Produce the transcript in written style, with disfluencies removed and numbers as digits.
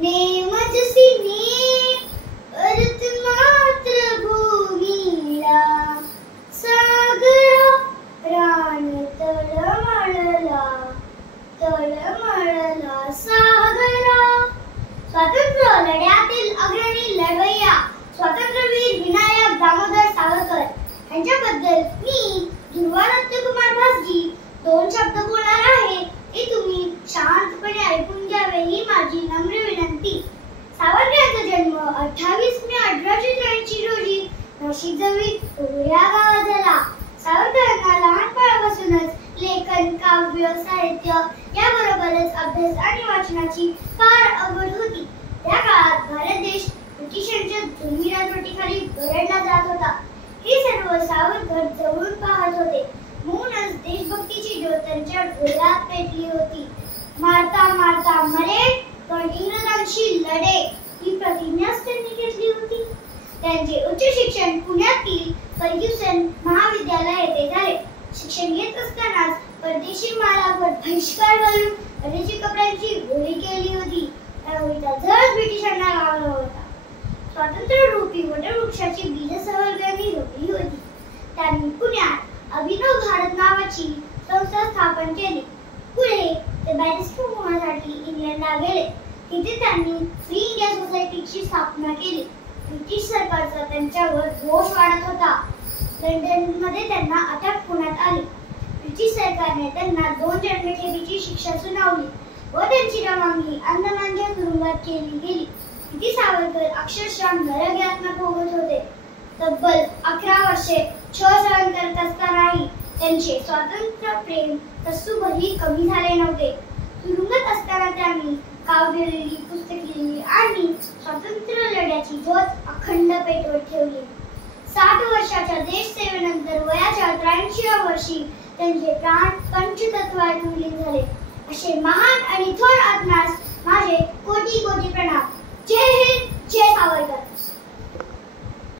Name जसी name परत मातृभूमीला सागरा प्राण तळमळला सागरा. स्वातंत्र्य लढ्यातील अग्रणी लढवय्या स्वातंत्र्यवीर विनायक दामोदर सावरकर यांच्याबद्दल मी ध्रुवा नंदकुमार भासजी दोन शब्द बोलणार आहे. ते तुम्ही शांतपणे ऐकून घ्यावे ही माझी नम्र विनंती. सावरकर यांचा जन्म 28 मे 1883 रोजी नाशिक जवळील या गावात झाला. सावरकरांना लहानपणापासूनच लेखन, काव्य, साहित्य याबरोबरच अभ्यास आणि वाचनाची फार आवड होती. त्या काळात भारत देश ब्रिटिशांच्या जुलमी राजवटीखाली बरडला जात होता. हे सर्व सावरकर जवळून पाहत होते. म्हणूनच देशभक्तीची ज्योत त्यांच्या डोळ्यात पेटली होती. मारता मारता मरे पण इंग्रजांशी लढे ही प्रतिज्ञाच त्यांनी घेतली होती. त्यांचे उच्च शिक्षण पुण्यातील फर्ग्युसन महाविद्यालय येथे झाले. शिक्षण घेत असतानाच परदेशी मालावर बहिष्कार घालून परदेशी कपड्यांची होळी केली होती. त्या होळीचा झळ ब्रिटिशांना लागला होता. स्वातंत्र्यरूपी वटवृक्षाची बीज सावरकरांनी रोवली होती. त्यांनी पुण्यात अभिनव भारत नावाची संस्था स्थापन केली. पुढे ते बॅरिस्टर होण्यासाठी इंग्लंडला गेले. तिथे त्यांनी फ्री इंडिया सोसायटीची स्थापना केली. ब्रिटिश सरकारचा त्यांच्यावर रोष वाढत होता. लंडनमध्ये त्यांना अटक होण्यात आली. ब्रिटिश सरकारने त्यांना 2 जन्मठेपेची शिक्षा सुनावली व त्यांची रवानगी अंदमानच्या तुरुंगात केली गेली. तिथे सावरकर अक्षरशः नरक भोगत होते. तब्बल 11 वर्षे छळ सहन करत असतानाही त्यांचे स्वातंत्र्य प्रेम तसूभरही कमी झाले नव्हते. तुरुंगात असताना त्यांनी काव्य लिहिली, पुस्तके लिहिली आणि स्वातंत्र्य लढ्याची ज्योत अखंड पेटवत ठेवली. 60 वर्षाच्या देशसेवेनंतर वयाच्या 83व्या वर्षी त्यांचे प्राण पंचतत्वात विलीन झाले. असे महान आणि थोर आत्म्यास